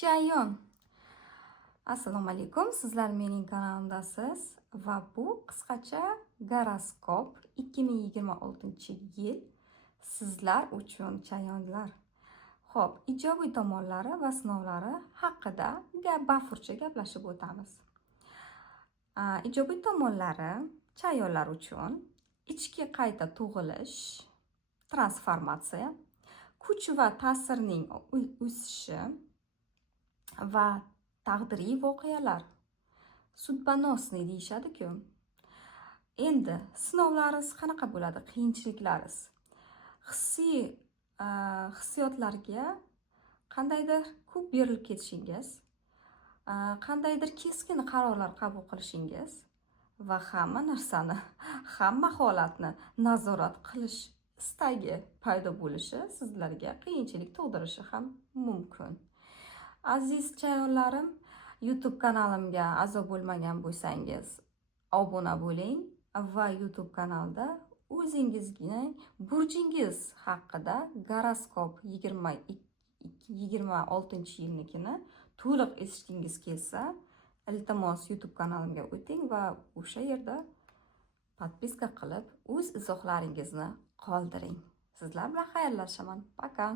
Chayon. Assalomu alaykum. Sizlar mening kanalimdasiz va bu qisqacha goroskop 2026-yil sizlar uchun chayonlar. Xo'p, ijobiy tomonlari va sinovlari haqida bafurcha gaplashib o'tamiz. Ijobiy tomonlari chayonlar uchun ichki qayta tug'ilish, transformatsiya, kuch va ta'sirning o'sishi va taqdiriy voqealar. Sudbanosniy deyishadi-ku. Endi sinovlaringiz qanaqa bo'ladi? Qiyinchiliklaringiz. Hissiyotlarga qandaydir ko'p berilib ketishingiz, qandaydir keskin qarorlar qabul qilishingiz va hamma narsani, hamma holatni nazorat qilish istagi paydo bo'lishi sizlarga qiyinchilik tug'dirishi ham mumkin. Aziz chayonlarim, YouTube kanalimga a'zo bo'lmagan bo'lsangiz, obuna bo'ling va YouTube kanalda o'zingizning burjingiz haqida goroskop 2026-yilnikini to'liq eshitgingiz kelsa, iltimos YouTube kanalimga o'ting va o'sha yerda podpiska qilib, o'z izohlaringizni qoldiring. Sizlar bilan xayrlashaman. Пока.